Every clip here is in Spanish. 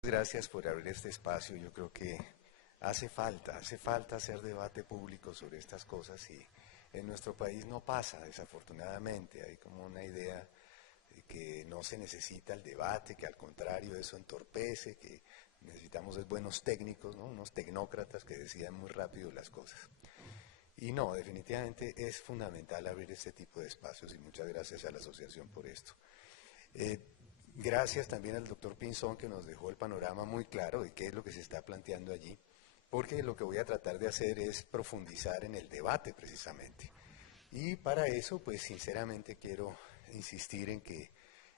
Gracias por abrir este espacio. Yo creo que hace falta hacer debate público sobre estas cosas y en nuestro país no pasa, desafortunadamente. Hay como una idea de que no se necesita el debate, que al contrario eso entorpece, que necesitamos es buenos técnicos, ¿no? Unos tecnócratas que decidan muy rápido las cosas. Y no, definitivamente es fundamental abrir este tipo de espacios y muchas gracias a la asociación por esto. Eh, Gracias también al doctor Pinzón que nos dejó el panorama muy claro de qué es lo que se está planteando allí, porque lo que voy a tratar de hacer es profundizar en el debate precisamente. Y para eso, pues sinceramente quiero insistir en que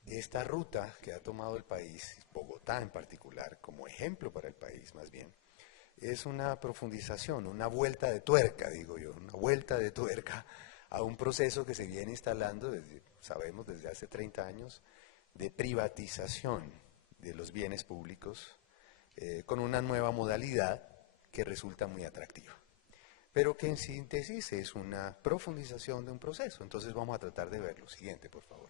esta ruta que ha tomado el país, Bogotá en particular, como ejemplo para el país más bien, es una profundización, una vuelta de tuerca, digo yo, una vuelta de tuerca a un proceso que se viene instalando, sabemos, desde hace 30 años, de privatización de los bienes públicos con una nueva modalidad que resulta muy atractiva, pero que en síntesis es una profundización de un proceso. Entonces vamos a tratar de ver lo siguiente, por favor.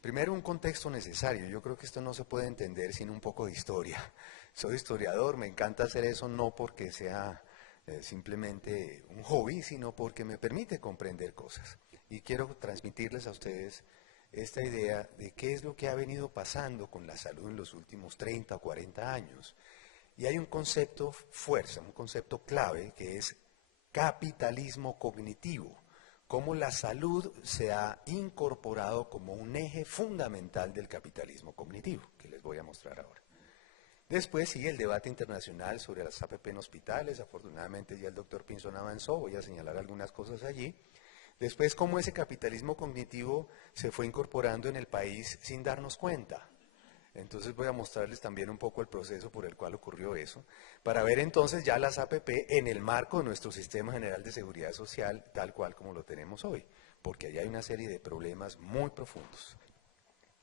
Primero, un contexto necesario. Yo creo que esto no se puede entender sin un poco de historia. Soy historiador, me encanta hacer eso no porque sea simplemente un hobby, sino porque me permite comprender cosas. Y quiero transmitirles a ustedes esta idea de qué es lo que ha venido pasando con la salud en los últimos 30 o 40 años. Y hay un concepto fuerza, un concepto clave que es capitalismo cognitivo, cómo la salud se ha incorporado como un eje fundamental del capitalismo cognitivo, que les voy a mostrar ahora. Después sigue el debate internacional sobre las APP en hospitales. Afortunadamente ya el doctor Pinzón avanzó, voy a señalar algunas cosas allí. Después, cómo ese capitalismo cognitivo se fue incorporando en el país sin darnos cuenta. Entonces voy a mostrarles también un poco el proceso por el cual ocurrió eso, para ver entonces ya las APP en el marco de nuestro Sistema General de Seguridad Social, tal cual como lo tenemos hoy, porque allá hay una serie de problemas muy profundos.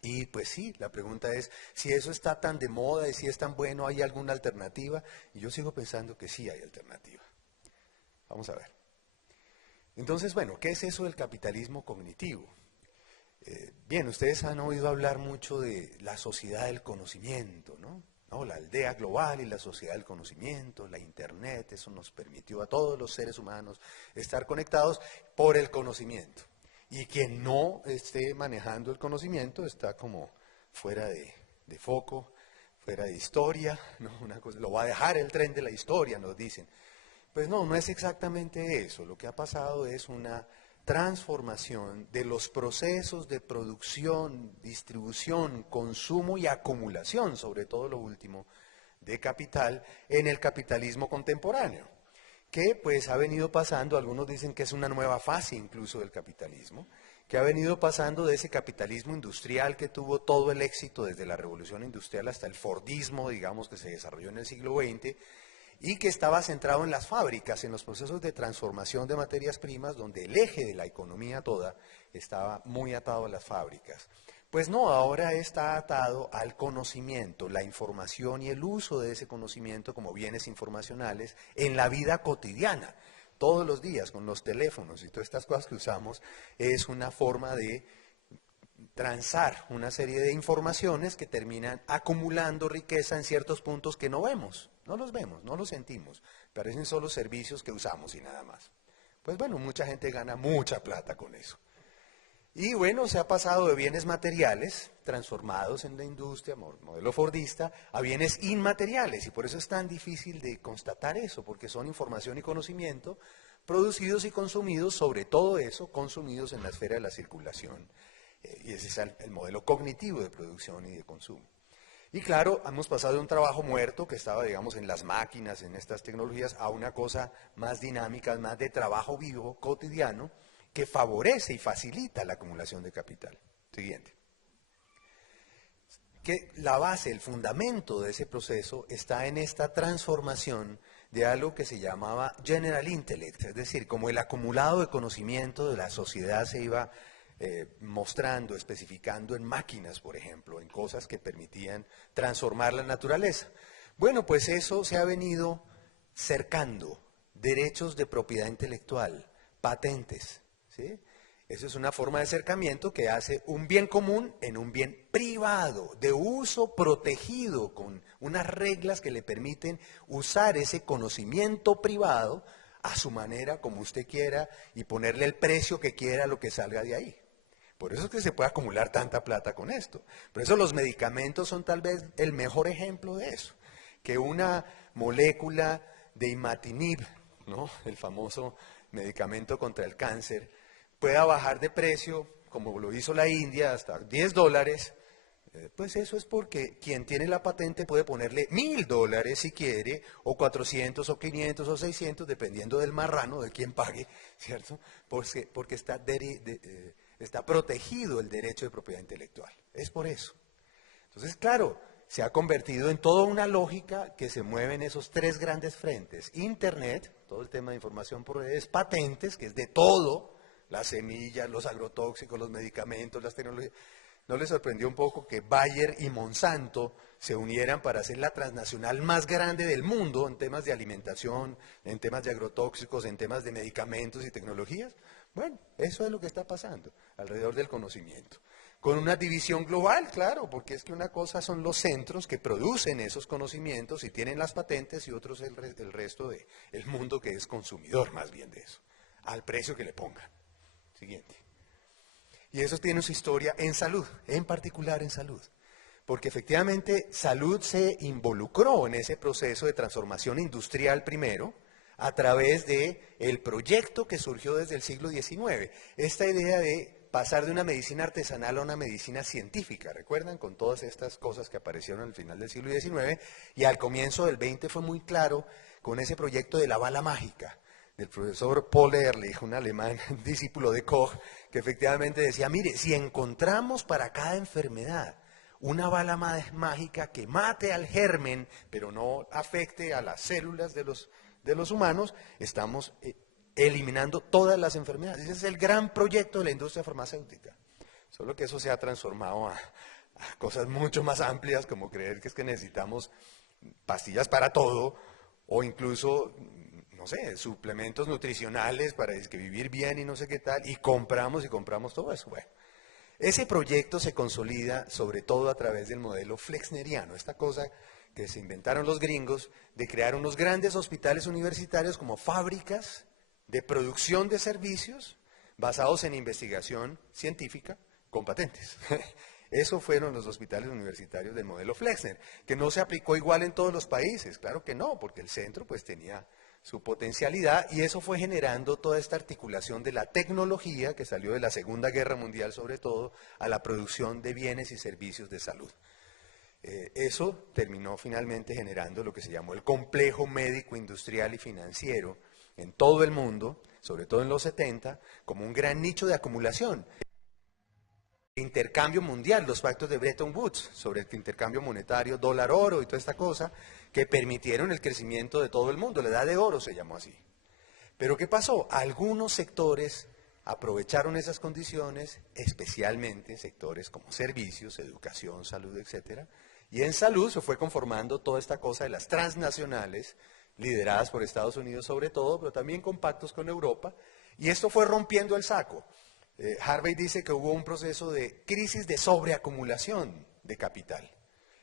Y pues sí, la pregunta es, si eso está tan de moda y si es tan bueno, ¿hay alguna alternativa? Y yo sigo pensando que sí hay alternativa. Vamos a ver. Entonces, bueno, ¿qué es eso del capitalismo cognitivo? Bien, ustedes han oído hablar mucho de la sociedad del conocimiento, ¿no? ¿No? La aldea global y la sociedad del conocimiento, la Internet, eso nos permitió a todos los seres humanos estar conectados por el conocimiento. Y quien no esté manejando el conocimiento está como fuera de foco, fuera de historia, ¿no? Una cosa, lo va a dejar el tren de la historia, nos dicen. Pues no, no es exactamente eso. Lo que ha pasado es una transformación de los procesos de producción, distribución, consumo y acumulación, sobre todo lo último, de capital en el capitalismo contemporáneo, que pues ha venido pasando, algunos dicen que es una nueva fase incluso del capitalismo, que ha venido pasando de ese capitalismo industrial que tuvo todo el éxito desde la revolución industrial hasta el Fordismo, digamos, que se desarrolló en el siglo XX, y que estaba centrado en las fábricas, en los procesos de transformación de materias primas, donde el eje de la economía toda estaba muy atado a las fábricas. Pues no, ahora está atado al conocimiento, la información y el uso de ese conocimiento como bienes informacionales en la vida cotidiana. Todos los días, con los teléfonos y todas estas cosas que usamos, es una forma de transar una serie de informaciones que terminan acumulando riqueza en ciertos puntos que no vemos, no los sentimos, parecen solo servicios que usamos y nada más. Pues bueno, mucha gente gana mucha plata con eso. Y bueno, se ha pasado de bienes materiales transformados en la industria, modelo fordista, a bienes inmateriales. Y por eso es tan difícil de constatar eso, porque son información y conocimiento producidos y consumidos, sobre todo eso, consumidos en la esfera de la circulación. Y ese es el modelo cognitivo de producción y de consumo. Y claro, hemos pasado de un trabajo muerto que estaba, digamos, en las máquinas, en estas tecnologías, a una cosa más dinámica, más de trabajo vivo, cotidiano, que favorece y facilita la acumulación de capital. Siguiente. Que la base, el fundamento de ese proceso está en esta transformación de algo que se llamaba General Intellect, es decir, como el acumulado de conocimiento de la sociedad se iba mostrando, especificando en máquinas, por ejemplo, en cosas que permitían transformar la naturaleza. Bueno, pues eso se ha venido cercando, derechos de propiedad intelectual, patentes, ¿sí? Eso es una forma de acercamiento que hace un bien común en un bien privado, de uso protegido, con unas reglas que le permiten usar ese conocimiento privado a su manera, como usted quiera, y ponerle el precio que quiera a lo que salga de ahí. Por eso es que se puede acumular tanta plata con esto. Por eso los medicamentos son tal vez el mejor ejemplo de eso. Que una molécula de imatinib, ¿no?, el famoso medicamento contra el cáncer, pueda bajar de precio, como lo hizo la India, hasta $10, pues eso es porque quien tiene la patente puede ponerle $1,000 si quiere, o 400, o 500, o 600, dependiendo del marrano, de quien pague, ¿cierto? Porque está protegido el derecho de propiedad intelectual. Es por eso. Entonces, claro, se ha convertido en toda una lógica que se mueve en esos tres grandes frentes. Internet, todo el tema de información por redes, patentes, que es de todo, las semillas, los agrotóxicos, los medicamentos, las tecnologías. ¿No les sorprendió un poco que Bayer y Monsanto se unieran para hacer la transnacional más grande del mundo en temas de alimentación, en temas de agrotóxicos, en temas de medicamentos y tecnologías? Bueno, eso es lo que está pasando alrededor del conocimiento. Con una división global, claro, porque es que una cosa son los centros que producen esos conocimientos y tienen las patentes, y otros el resto del mundo, que es consumidor más bien de eso, al precio que le pongan. Siguiente. Y eso tiene su historia en salud, en particular en salud. Porque efectivamente salud se involucró en ese proceso de transformación industrial primero, a través del proyecto que surgió desde el siglo XIX. Esta idea de pasar de una medicina artesanal a una medicina científica, ¿recuerdan? Con todas estas cosas que aparecieron al final del siglo XIX, y al comienzo del XX fue muy claro con ese proyecto de la bala mágica, del profesor Paul Ehrlich, un alemán discípulo de Koch, que efectivamente decía, mire, si encontramos para cada enfermedad una bala mágica que mate al germen, pero no afecte a las células de los humanos, estamos eliminando todas las enfermedades. Ese es el gran proyecto de la industria farmacéutica. Solo que eso se ha transformado a cosas mucho más amplias, como creer que es que necesitamos pastillas para todo, o incluso, no sé, suplementos nutricionales para vivir bien y no sé qué tal, y compramos todo eso. Bueno, ese proyecto se consolida sobre todo a través del modelo flexneriano, esta cosa que se inventaron los gringos de crear unos grandes hospitales universitarios como fábricas de producción de servicios basados en investigación científica con patentes. Eso fueron los hospitales universitarios del modelo Flexner, que no se aplicó igual en todos los países, claro que no, porque el centro pues tenía su potencialidad, y eso fue generando toda esta articulación de la tecnología que salió de la Segunda Guerra Mundial, sobre todo, a la producción de bienes y servicios de salud. Eso terminó finalmente generando lo que se llamó el complejo médico, industrial y financiero en todo el mundo, sobre todo en los 70, como un gran nicho de acumulación. Intercambio mundial, los pactos de Bretton Woods sobre el intercambio monetario, dólar-oro y toda esta cosa, que permitieron el crecimiento de todo el mundo. La edad de oro se llamó así. Pero ¿qué pasó? Algunos sectores aprovecharon esas condiciones, especialmente sectores como servicios, educación, salud, etcétera. Y en salud se fue conformando toda esta cosa de las transnacionales, lideradas por Estados Unidos sobre todo, pero también con pactos con Europa. Y esto fue rompiendo el saco. Harvey dice que hubo un proceso de crisis de sobreacumulación de capital,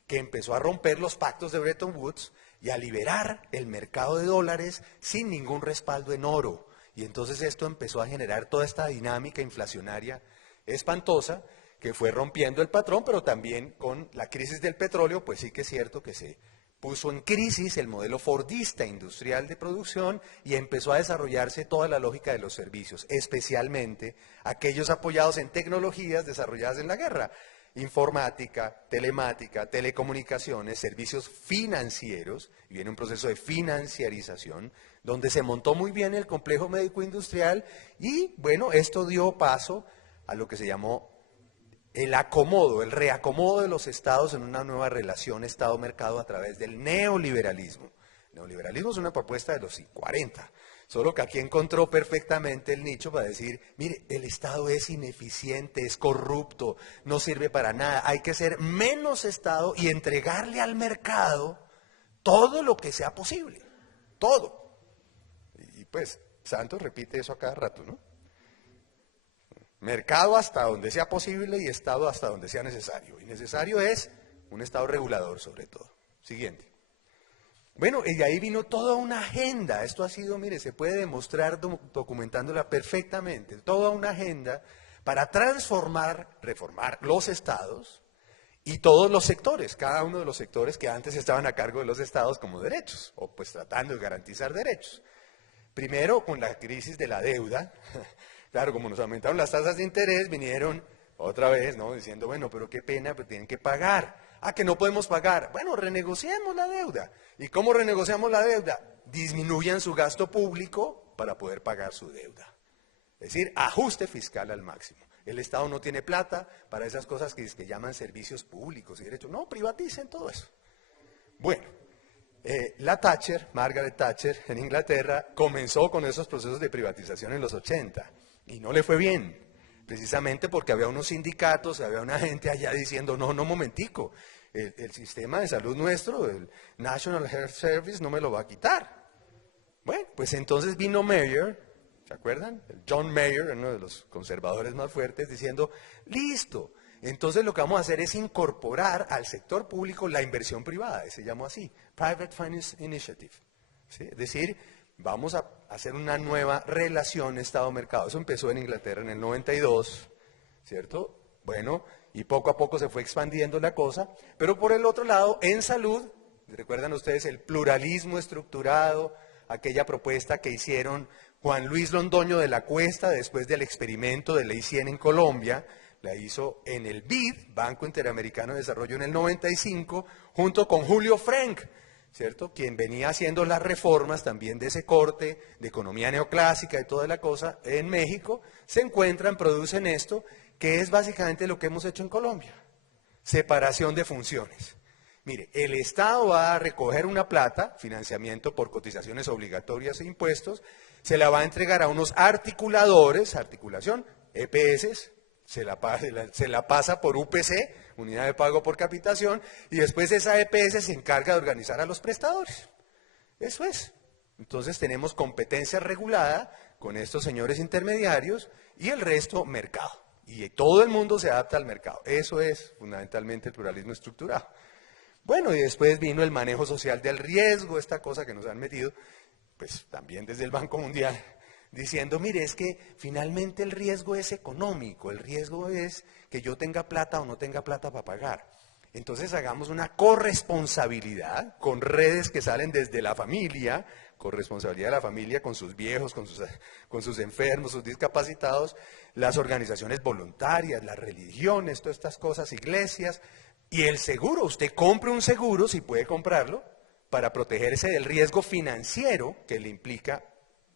que empezó a romper los pactos de Bretton Woods y a liberar el mercado de dólares sin ningún respaldo en oro. Y entonces esto empezó a generar toda esta dinámica inflacionaria espantosa que fue rompiendo el patrón, pero también con la crisis del petróleo, pues sí que es cierto que se puso en crisis el modelo fordista industrial de producción y empezó a desarrollarse toda la lógica de los servicios, especialmente aquellos apoyados en tecnologías desarrolladas en la guerra. Informática, telemática, telecomunicaciones, servicios financieros, y viene un proceso de financiarización, donde se montó muy bien el complejo médico-industrial, y bueno, esto dio paso a lo que se llamó el acomodo, el reacomodo de los estados en una nueva relación Estado-mercado a través del neoliberalismo. El neoliberalismo es una propuesta de los 40, solo que aquí encontró perfectamente el nicho para decir, mire, el Estado es ineficiente, es corrupto, no sirve para nada, hay que ser menos Estado y entregarle al mercado todo lo que sea posible, todo. Y pues Santos repite eso a cada rato, ¿no? Mercado hasta donde sea posible y Estado hasta donde sea necesario. Y necesario es un Estado regulador sobre todo. Siguiente. Bueno, y de ahí vino toda una agenda. Esto ha sido, mire, se puede demostrar documentándola perfectamente. Toda una agenda para transformar, reformar los estados y todos los sectores, cada uno de los sectores que antes estaban a cargo de los estados como derechos, o pues tratando de garantizar derechos. Primero, con la crisis de la deuda, claro, como nos aumentaron las tasas de interés, vinieron otra vez, ¿no? Diciendo, bueno, pero qué pena, pero tienen que pagar. Ah, que no podemos pagar. Bueno, renegociemos la deuda. ¿Y cómo renegociamos la deuda? Disminuyan su gasto público para poder pagar su deuda. Es decir, ajuste fiscal al máximo. El Estado no tiene plata para esas cosas que llaman servicios públicos y derechos. No, privaticen todo eso. Bueno, la Thatcher, Margaret Thatcher, en Inglaterra, comenzó con esos procesos de privatización en los 80 y no le fue bien, precisamente porque había unos sindicatos, había una gente allá diciendo, no, no, momentico, el sistema de salud nuestro, el National Health Service, no me lo va a quitar. Bueno, pues entonces vino Mayer, ¿se acuerdan? El John Mayer, uno de los conservadores más fuertes, diciendo, listo, entonces lo que vamos a hacer es incorporar al sector público la inversión privada, se llamó así, Private Finance Initiative. ¿Sí? Es decir, vamos a hacer una nueva relación Estado-mercado. Eso empezó en Inglaterra en el 92, ¿cierto? Bueno, y poco a poco se fue expandiendo la cosa, pero por el otro lado, en salud, ¿recuerdan ustedes el pluralismo estructurado? Aquella propuesta que hicieron Juan Luis Londoño de la Cuesta después del experimento de Ley 100 en Colombia, la hizo en el BID, Banco Interamericano de Desarrollo, en el 95, junto con Julio Frenk, ¿cierto? Quien venía haciendo las reformas también de ese corte, de economía neoclásica y toda la cosa, en México, se encuentran, producen esto, que es básicamente lo que hemos hecho en Colombia, separación de funciones. Mire, el Estado va a recoger una plata, financiamiento por cotizaciones obligatorias e impuestos, se la va a entregar a unos articuladores, articulación, EPS, se la pasa por UPC, unidad de pago por capitación, y después esa EPS se encarga de organizar a los prestadores. Eso es. Entonces tenemos competencia regulada con estos señores intermediarios y el resto mercado. Y todo el mundo se adapta al mercado. Eso es fundamentalmente el pluralismo estructurado. Bueno, y después vino el manejo social del riesgo, esta cosa que nos han metido, pues también desde el Banco Mundial, diciendo, mire, es que finalmente el riesgo es económico, el riesgo es que yo tenga plata o no tenga plata para pagar. Entonces hagamos una corresponsabilidad con redes que salen desde la familia, corresponsabilidad de la familia con sus viejos, con sus enfermos, sus discapacitados, las organizaciones voluntarias, las religiones, todas estas cosas, iglesias, y el seguro. Usted compre un seguro, si puede comprarlo, para protegerse del riesgo financiero que le implica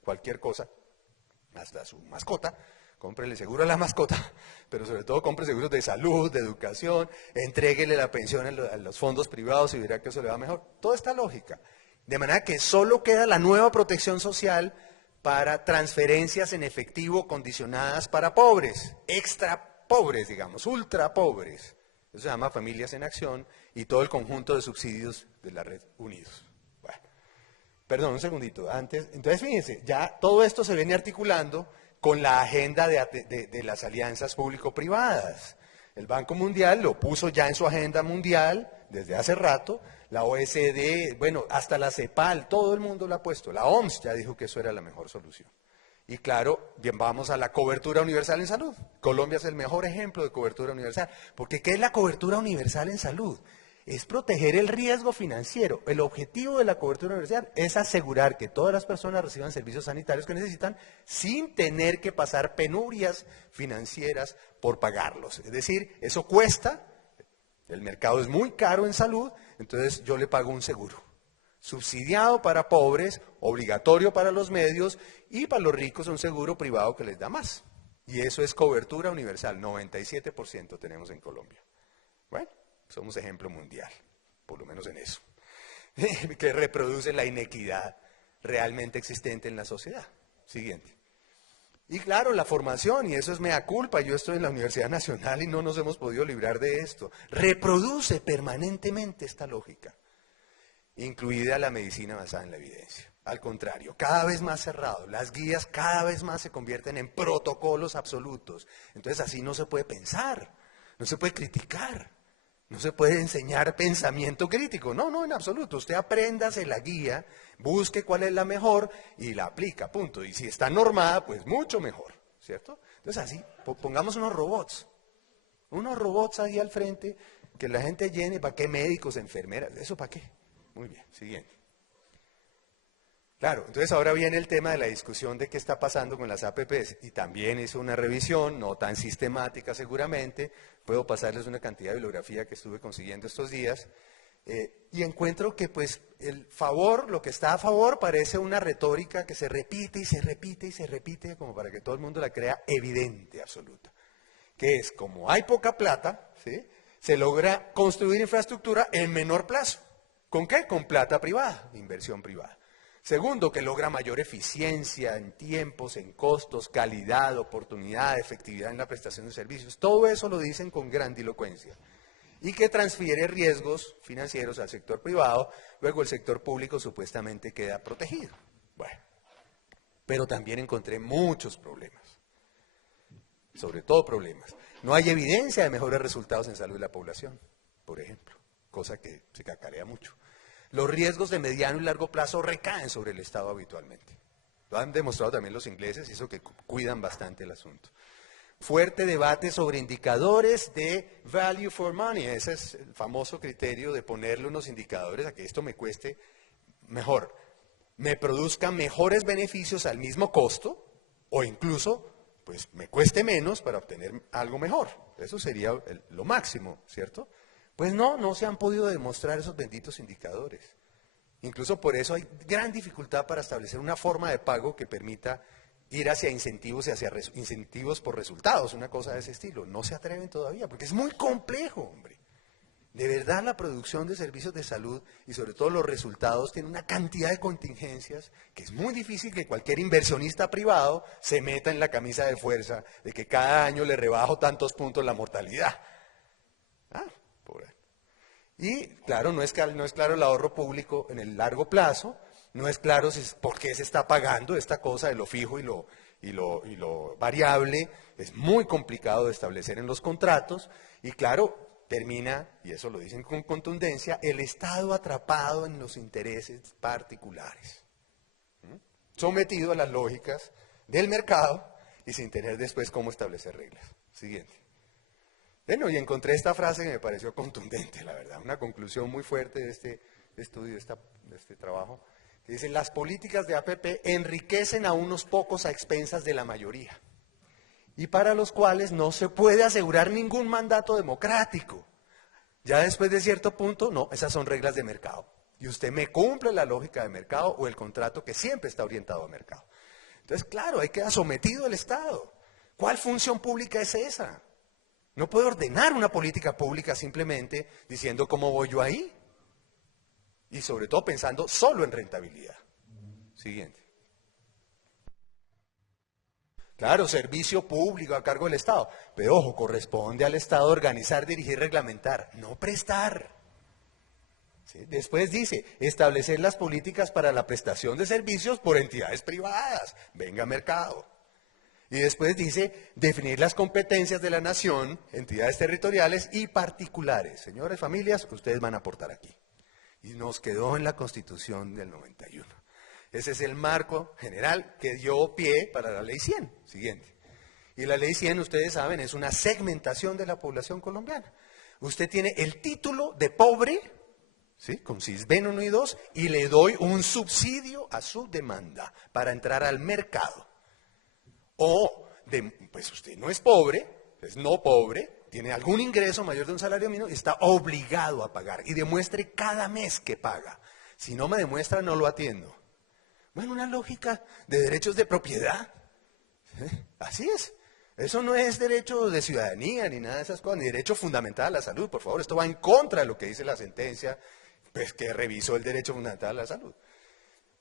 cualquier cosa, hasta su mascota. Cómprele seguro a la mascota, pero sobre todo compre seguros de salud, de educación, entréguele la pensión a los fondos privados y verá que eso le va mejor. Toda esta lógica. De manera que solo queda la nueva protección social para transferencias en efectivo condicionadas para pobres, extra pobres, digamos, ultra pobres. Eso se llama Familias en Acción y todo el conjunto de subsidios de la red Unidos. Bueno, perdón, un segundito. Antes, entonces fíjense, ya todo esto se viene articulando con la agenda de las alianzas público-privadas. El Banco Mundial lo puso ya en su agenda mundial desde hace rato, la OECD, bueno, hasta la CEPAL, todo el mundo lo ha puesto, la OMS ya dijo que eso era la mejor solución. Y claro, bien, vamos a la cobertura universal en salud. Colombia es el mejor ejemplo de cobertura universal, porque ¿qué es la cobertura universal en salud? Es proteger el riesgo financiero. El objetivo de la cobertura universal es asegurar que todas las personas reciban servicios sanitarios que necesitan sin tener que pasar penurias financieras por pagarlos. Es decir, eso cuesta, el mercado es muy caro en salud, entonces yo le pago un seguro. Subsidiado para pobres, obligatorio para los medios y para los ricos un seguro privado que les da más. Y eso es cobertura universal, 97% tenemos en Colombia. Bueno. Somos ejemplo mundial, por lo menos en eso, que reproduce la inequidad realmente existente en la sociedad. Siguiente. Y claro, la formación, y eso es mea culpa, yo estoy en la Universidad Nacional y no nos hemos podido librar de esto, reproduce permanentemente esta lógica, incluida la medicina basada en la evidencia. Al contrario, cada vez más cerrado. Las guías cada vez más se convierten en protocolos absolutos. Entonces así no se puede pensar, no se puede criticar, no se puede enseñar pensamiento crítico. No, no, en absoluto. Usted apréndase la guía, busque cuál es la mejor y la aplica, punto. Y si está normada, pues mucho mejor, ¿cierto? Entonces así, pongamos unos robots ahí al frente, que la gente llene. ¿Para qué médicos, enfermeras? ¿Eso para qué? Muy bien, siguiente. Claro, entonces ahora viene el tema de la discusión de qué está pasando con las APPs, y también hizo una revisión, no tan sistemática seguramente, puedo pasarles una cantidad de bibliografía que estuve consiguiendo estos días, y encuentro que pues lo que está a favor parece una retórica que se repite y se repite y se repite, como para que todo el mundo la crea evidente, absoluta, que es, como hay poca plata, ¿sí?, se logra construir infraestructura en menor plazo. ¿Con qué? Con plata privada, inversión privada. Segundo, que logra mayor eficiencia en tiempos, en costos, calidad, oportunidad, efectividad en la prestación de servicios. Todo eso lo dicen con grandilocuencia. Y que transfiere riesgos financieros al sector privado, luego el sector público supuestamente queda protegido. Bueno, pero también encontré muchos problemas, sobre todo problemas. No hay evidencia de mejores resultados en salud de la población, por ejemplo, cosa que se cacarea mucho. Los riesgos de mediano y largo plazo recaen sobre el Estado habitualmente. Lo han demostrado también los ingleses, y eso que cuidan bastante el asunto. Fuerte debate sobre indicadores de value for money. Ese es el famoso criterio de ponerle unos indicadores a que esto me cueste mejor, me produzca mejores beneficios al mismo costo, o incluso pues me cueste menos para obtener algo mejor. Eso sería lo máximo, ¿cierto? Pues no se han podido demostrar esos benditos indicadores. Incluso por eso hay gran dificultad para establecer una forma de pago que permita ir hacia incentivos y hacia incentivos por resultados, una cosa de ese estilo. No se atreven todavía, porque es muy complejo, hombre. De verdad, la producción de servicios de salud y sobre todo los resultados tiene una cantidad de contingencias que es muy difícil que cualquier inversionista privado se meta en la camisa de fuerza de que cada año le rebajo tantos puntos la mortalidad. Y claro, no es claro el ahorro público en el largo plazo, no es claro por qué se está pagando esta cosa de lo fijo y lo variable. Es muy complicado de establecer en los contratos y claro, termina, y eso lo dicen con contundencia, el Estado atrapado en los intereses particulares, sometido a las lógicas del mercado y sin tener después cómo establecer reglas. Siguiente. Bueno, y encontré esta frase que me pareció contundente, la verdad, una conclusión muy fuerte de este estudio, de este trabajo, que dice: las políticas de APP enriquecen a unos pocos a expensas de la mayoría, y para los cuales no se puede asegurar ningún mandato democrático. Ya después de cierto punto, no, esas son reglas de mercado, y usted me cumple la lógica de mercado o el contrato que siempre está orientado a mercado. Entonces, claro, ahí queda sometido el Estado. ¿Cuál función pública es esa? No puede ordenar una política pública simplemente diciendo cómo voy yo ahí. Y sobre todo pensando solo en rentabilidad. Siguiente. Claro, servicio público a cargo del Estado. Pero ojo, corresponde al Estado organizar, dirigir, reglamentar, no prestar. ¿Sí? Después dice, establecer las políticas para la prestación de servicios por entidades privadas. Venga, mercado. Y después dice, definir las competencias de la nación, entidades territoriales y particulares. Señores, familias, ustedes van a aportar aquí. Y nos quedó en la Constitución del 91. Ese es el marco general que dio pie para la Ley 100. Siguiente. Y la Ley 100, ustedes saben, es una segmentación de la población colombiana. Usted tiene el título de pobre, ¿sí?, con Sisbén 1 y 2, y le doy un subsidio a su demanda para entrar al mercado. O, pues usted no es pobre, es no pobre, tiene algún ingreso mayor de un salario mínimo y está obligado a pagar. Y demuestre cada mes que paga. Si no me demuestra, no lo atiendo. Bueno, una lógica de derechos de propiedad. Así es. Eso no es derecho de ciudadanía ni nada de esas cosas, ni derecho fundamental a la salud. Por favor, esto va en contra de lo que dice la sentencia, pues, que revisó el derecho fundamental a la salud.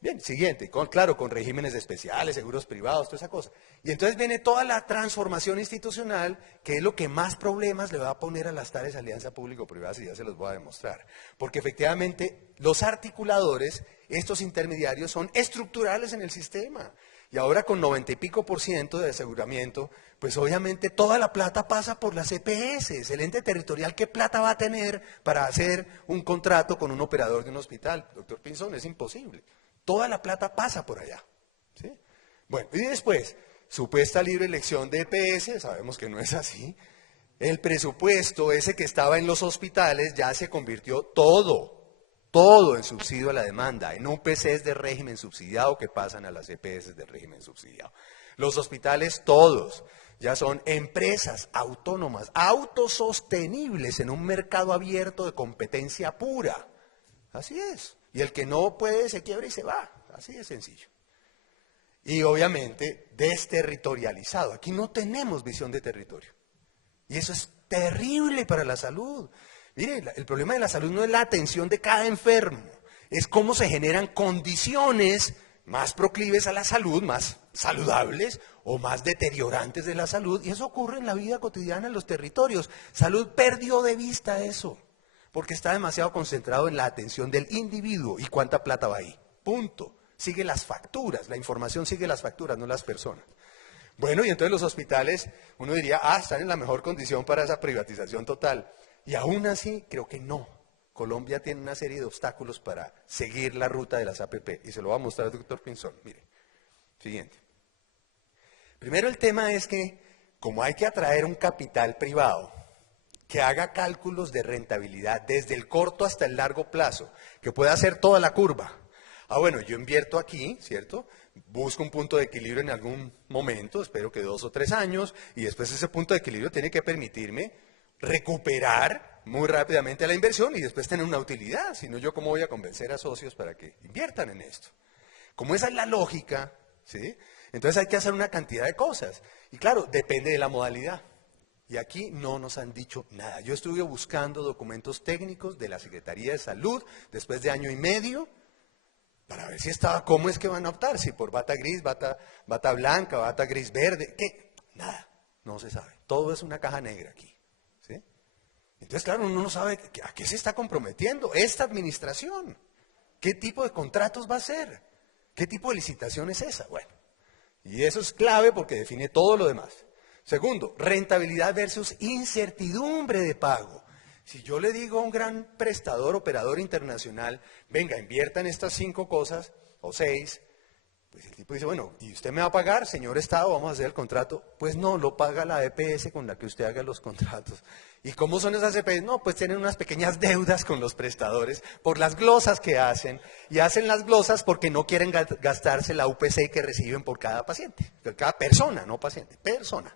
Bien, siguiente, claro, con regímenes especiales, seguros privados, toda esa cosa. Y entonces viene toda la transformación institucional, que es lo que más problemas le va a poner a las tales alianzas público-privadas, y ya se los voy a demostrar. Porque efectivamente los articuladores estos intermediarios son estructurales en el sistema. Y ahora con 90 y pico % de aseguramiento, pues obviamente toda la plata pasa por las EPS. El ente territorial, ¿qué plata va a tener para hacer un contrato con un operador de un hospital? Doctor Pinzón, es imposible. Toda la plata pasa por allá. ¿Sí? Bueno, y después, supuesta libre elección de EPS, sabemos que no es así. El presupuesto ese que estaba en los hospitales ya se convirtió todo en subsidio a la demanda, en UPCs de régimen subsidiado que pasan a las EPS de régimen subsidiado. Los hospitales todos ya son empresas autónomas, autosostenibles en un mercado abierto de competencia pura. Así es. Y el que no puede se quiebra y se va. Así de sencillo. Y obviamente desterritorializado. Aquí no tenemos visión de territorio. Y eso es terrible para la salud. Mire, el problema de la salud no es la atención de cada enfermo, es cómo se generan condiciones más proclives a la salud, más saludables o más deteriorantes de la salud. Y eso ocurre en la vida cotidiana en los territorios. Salud perdió de vista eso, porque está demasiado concentrado en la atención del individuo y cuánta plata va ahí. Punto. Sigue las facturas, la información sigue las facturas, no las personas. Bueno, y entonces los hospitales, uno diría, están en la mejor condición para esa privatización total. Y aún así, creo que no. Colombia tiene una serie de obstáculos para seguir la ruta de las APP. Y se lo va a mostrar el doctor Pinzón. Mire, siguiente. Primero el tema es que, como hay que atraer un capital privado que haga cálculos de rentabilidad desde el corto hasta el largo plazo, que pueda hacer toda la curva. Bueno, yo invierto aquí, ¿cierto? Busco un punto de equilibrio en algún momento, espero que 2 o 3 años, y después ese punto de equilibrio tiene que permitirme recuperar muy rápidamente la inversión y después tener una utilidad. Si no, ¿yo cómo voy a convencer a socios para que inviertan en esto? Como esa es la lógica, ¿sí? Entonces hay que hacer una cantidad de cosas. Y claro, depende de la modalidad. Y aquí no nos han dicho nada. Yo estuve buscando documentos técnicos de la Secretaría de Salud después de 1 año y medio para ver si estaba, cómo es que van a optar, si por bata gris, bata blanca, bata gris verde, ¿qué? Nada, no se sabe. Todo es una caja negra aquí. ¿Sí? Entonces, claro, uno no sabe a qué se está comprometiendo esta administración. ¿Qué tipo de contratos va a hacer? ¿Qué tipo de licitación es esa? Bueno, y eso es clave porque define todo lo demás. Segundo, rentabilidad versus incertidumbre de pago. Si yo le digo a un gran prestador, operador internacional, venga, invierta en estas 5 cosas, o 6, pues el tipo dice, bueno, ¿y usted me va a pagar, señor Estado, vamos a hacer el contrato? Pues no, lo paga la EPS con la que usted haga los contratos. ¿Y cómo son esas EPS? No, pues tienen unas pequeñas deudas con los prestadores por las glosas que hacen, y hacen las glosas porque no quieren gastarse la UPC que reciben por cada paciente, cada persona, no paciente, persona.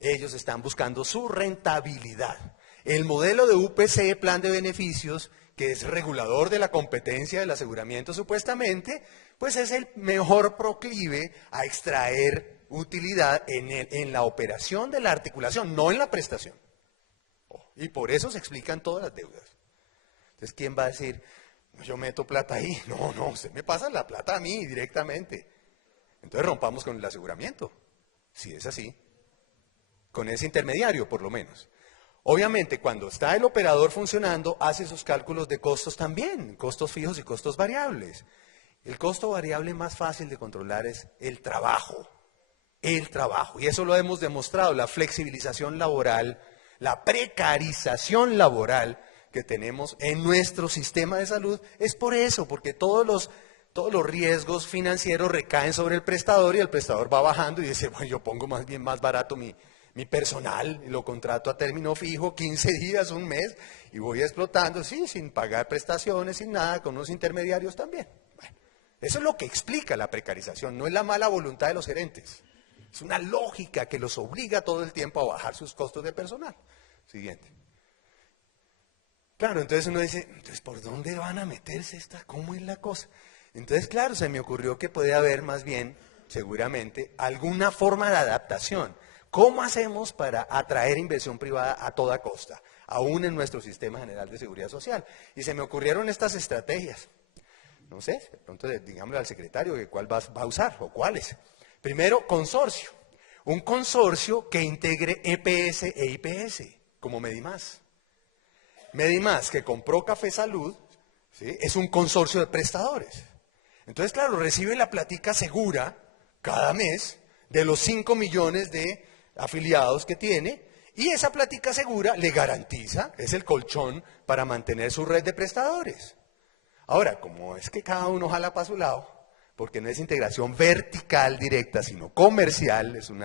Ellos están buscando su rentabilidad. El modelo de UPC, plan de beneficios, que es regulador de la competencia del aseguramiento supuestamente, pues es el mejor proclive a extraer utilidad en la operación de la articulación, no en la prestación. Y por eso se explican todas las deudas. Entonces, ¿quién va a decir, yo meto plata ahí? No, usted me pasa la plata a mí directamente. Entonces rompamos con el aseguramiento, si es así. Con ese intermediario, por lo menos. Obviamente, cuando está el operador funcionando, hace sus cálculos de costos también, costos fijos y costos variables. El costo variable más fácil de controlar es el trabajo. Y eso lo hemos demostrado, la flexibilización laboral, la precarización laboral que tenemos en nuestro sistema de salud, es por eso, porque todos los riesgos financieros recaen sobre el prestador y el prestador va bajando y dice, bueno, yo pongo más bien más barato mi personal, y lo contrato a término fijo, 15 días, un mes, y voy explotando, sí, sin pagar prestaciones, sin nada, con unos intermediarios también. Bueno, eso es lo que explica la precarización, no es la mala voluntad de los gerentes. Es una lógica que los obliga todo el tiempo a bajar sus costos de personal. Siguiente. Claro, entonces uno dice, entonces, ¿por dónde van a meterse esta? ¿Cómo es la cosa? Entonces, claro, se me ocurrió que puede haber más bien, seguramente, alguna forma de adaptación. ¿Cómo hacemos para atraer inversión privada a toda costa, aún en nuestro sistema general de seguridad social? Y se me ocurrieron estas estrategias. No sé, de pronto digámosle al secretario que cuál va a usar o cuáles. Primero, consorcio. Un consorcio que integre EPS e IPS, como Medimás. Medimás, que compró Café Salud, ¿sí? Es un consorcio de prestadores. Entonces, claro, recibe la platica segura cada mes de los 5 millones de afiliados que tiene, y esa platica segura le garantiza, es el colchón para mantener su red de prestadores. Ahora, como es que cada uno jala para su lado, porque no es integración vertical directa, sino comercial, es un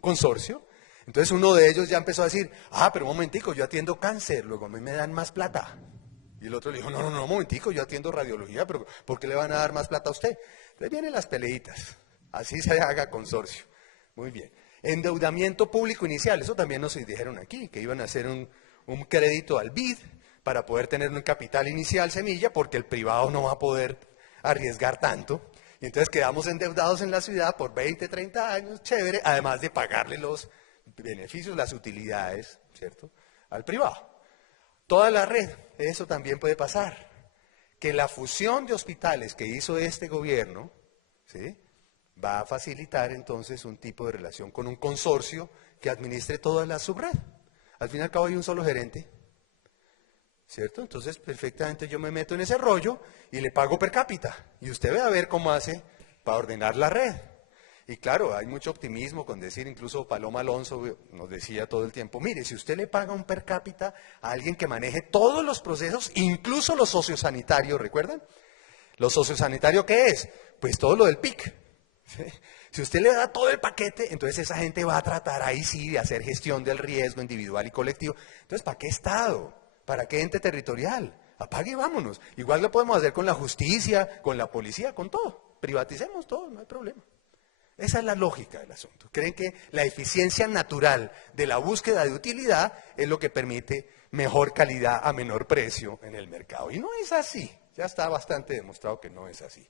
consorcio, entonces uno de ellos ya empezó a decir, pero un momentico, yo atiendo cáncer, luego a mí me dan más plata. Y el otro le dijo, no, un momentico, yo atiendo radiología, pero ¿por qué le van a dar más plata a usted? Entonces vienen las peleitas, así se haga consorcio. Muy bien. Endeudamiento público inicial, eso también nos dijeron aquí, que iban a hacer un crédito al BID para poder tener un capital inicial semilla, porque el privado no va a poder arriesgar tanto. Y entonces quedamos endeudados en la ciudad por 20, 30 años, chévere, además de pagarle los beneficios, las utilidades, ¿cierto?, al privado. Toda la red, eso también puede pasar. Que la fusión de hospitales que hizo este gobierno, ¿sí?, va a facilitar entonces un tipo de relación con un consorcio que administre toda la subred. Al fin y al cabo hay un solo gerente, ¿cierto? Entonces perfectamente yo me meto en ese rollo y le pago per cápita. Y usted va a ver cómo hace para ordenar la red. Y claro, hay mucho optimismo con decir, incluso Paloma Alonso nos decía todo el tiempo, mire, si usted le paga un per cápita a alguien que maneje todos los procesos, incluso los sociosanitarios, ¿recuerdan? ¿Lo sociosanitario qué es? Pues todo lo del PIC. ¿Sí? Si usted le da todo el paquete, entonces esa gente va a tratar ahí sí de hacer gestión del riesgo individual y colectivo. Entonces, ¿para qué Estado? ¿Para qué ente territorial? Apague y vámonos. Igual lo podemos hacer con la justicia, con la policía, con todo. Privaticemos todo, no hay problema. Esa es la lógica del asunto. Creen que la eficiencia natural de la búsqueda de utilidad es lo que permite mejor calidad a menor precio en el mercado. Y no es así. Ya está bastante demostrado que no es así.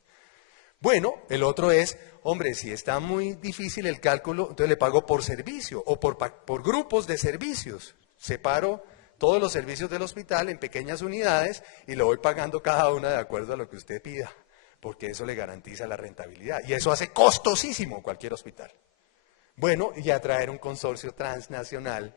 Bueno, el otro es, hombre, si está muy difícil el cálculo, entonces le pago por servicio o por grupos de servicios. Separo todos los servicios del hospital en pequeñas unidades y lo voy pagando cada una de acuerdo a lo que usted pida, porque eso le garantiza la rentabilidad. Y eso hace costosísimo cualquier hospital. Bueno, y atraer un consorcio transnacional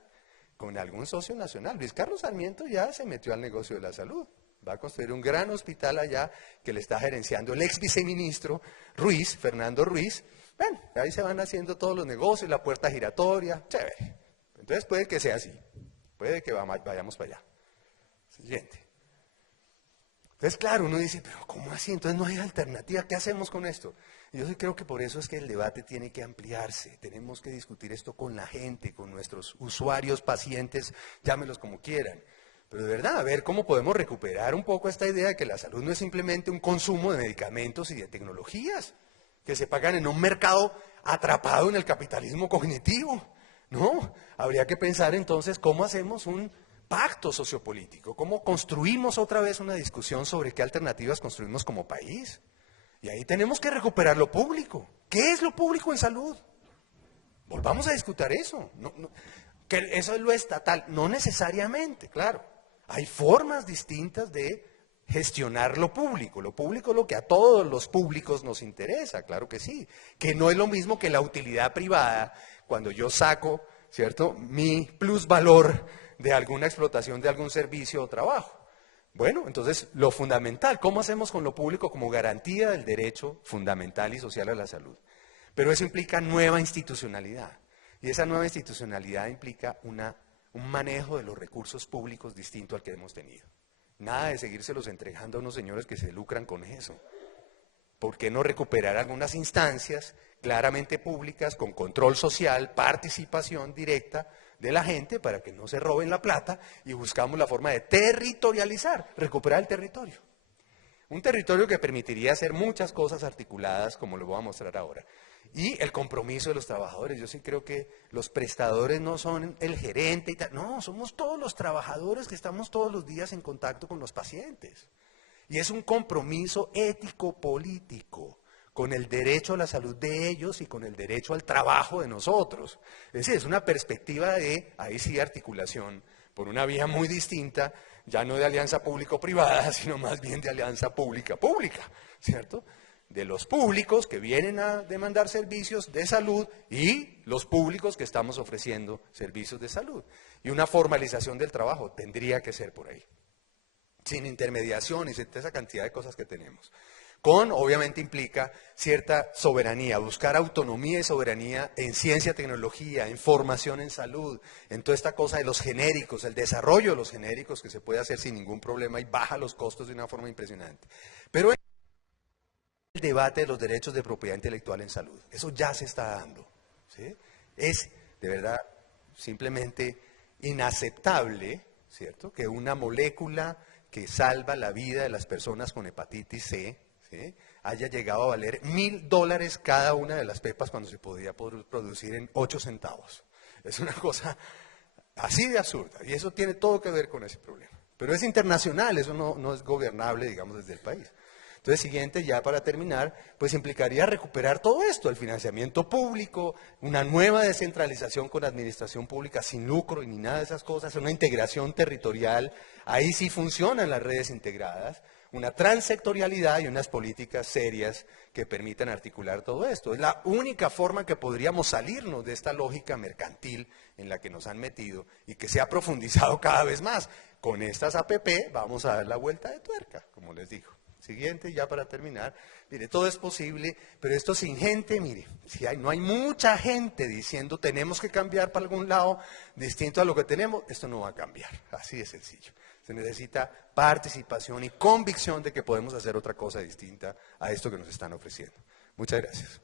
con algún socio nacional. Luis Carlos Sarmiento ya se metió al negocio de la salud. Va a construir un gran hospital allá que le está gerenciando el ex viceministro Ruiz, Fernando Ruiz. Bueno, ahí se van haciendo todos los negocios, la puerta giratoria, chévere. Entonces puede que sea así, puede que vayamos para allá. Siguiente. Entonces, claro, uno dice, pero ¿cómo así? Entonces no hay alternativa, ¿qué hacemos con esto? Y yo sí creo que por eso es que el debate tiene que ampliarse, tenemos que discutir esto con la gente, con nuestros usuarios, pacientes, llámelos como quieran. Pero de verdad, a ver cómo podemos recuperar un poco esta idea de que la salud no es simplemente un consumo de medicamentos y de tecnologías que se pagan en un mercado atrapado en el capitalismo cognitivo. No, habría que pensar entonces cómo hacemos un pacto sociopolítico, cómo construimos otra vez una discusión sobre qué alternativas construimos como país. Y ahí tenemos que recuperar lo público. ¿Qué es lo público en salud? Volvamos a discutir eso. Que eso es lo estatal, no necesariamente, claro. Hay formas distintas de gestionar lo público es lo que a todos los públicos nos interesa, claro que sí, que no es lo mismo que la utilidad privada, cuando yo saco, ¿cierto?, mi plusvalor de alguna explotación de algún servicio o trabajo. Bueno, entonces lo fundamental, ¿cómo hacemos con lo público como garantía del derecho fundamental y social a la salud? Pero eso implica nueva institucionalidad, y esa nueva institucionalidad implica un manejo de los recursos públicos distinto al que hemos tenido. Nada de seguírselos entregando a unos señores que se lucran con eso. ¿Por qué no recuperar algunas instancias claramente públicas, con control social, participación directa de la gente para que no se roben la plata y buscamos la forma de territorializar, recuperar el territorio? Un territorio que permitiría hacer muchas cosas articuladas, como lo voy a mostrar ahora. Y el compromiso de los trabajadores. Yo sí creo que los prestadores no son el gerente y tal. No, somos todos los trabajadores que estamos todos los días en contacto con los pacientes. Y es un compromiso ético-político con el derecho a la salud de ellos y con el derecho al trabajo de nosotros. Es decir, es una perspectiva de, ahí sí, articulación por una vía muy distinta, ya no de alianza público-privada, sino más bien de alianza pública-pública, ¿cierto? De los públicos que vienen a demandar servicios de salud y los públicos que estamos ofreciendo servicios de salud. Y una formalización del trabajo tendría que ser por ahí. sin intermediación y sin toda esa cantidad de cosas que tenemos. Obviamente implica cierta soberanía, buscar autonomía y soberanía en ciencia, tecnología, en formación en salud, en toda esta cosa de los genéricos, el desarrollo de los genéricos que se puede hacer sin ningún problema y baja los costos de una forma impresionante. Pero el debate de los derechos de propiedad intelectual en salud, eso ya se está dando, ¿sí? Es de verdad simplemente inaceptable, ¿cierto?, que una molécula que salva la vida de las personas con hepatitis C, ¿sí?, haya llegado a valer $1000 cada una de las pepas cuando se podía producir en 8 centavos. Es una cosa así de absurda y eso tiene todo que ver con ese problema. Pero es internacional, eso no es gobernable, digamos, desde el país. Entonces, siguiente, ya para terminar, pues implicaría recuperar todo esto, el financiamiento público, una nueva descentralización con administración pública sin lucro y ni nada de esas cosas, una integración territorial, ahí sí funcionan las redes integradas, una transectorialidad y unas políticas serias que permitan articular todo esto. Es la única forma que podríamos salirnos de esta lógica mercantil en la que nos han metido y que se ha profundizado cada vez más. Con estas APP vamos a dar la vuelta de tuerca, como les digo. Siguiente, ya para terminar, mire, todo es posible, pero esto sin gente, mire, si no hay mucha gente diciendo tenemos que cambiar para algún lado distinto a lo que tenemos, esto no va a cambiar, así de sencillo. Se necesita participación y convicción de que podemos hacer otra cosa distinta a esto que nos están ofreciendo. Muchas gracias.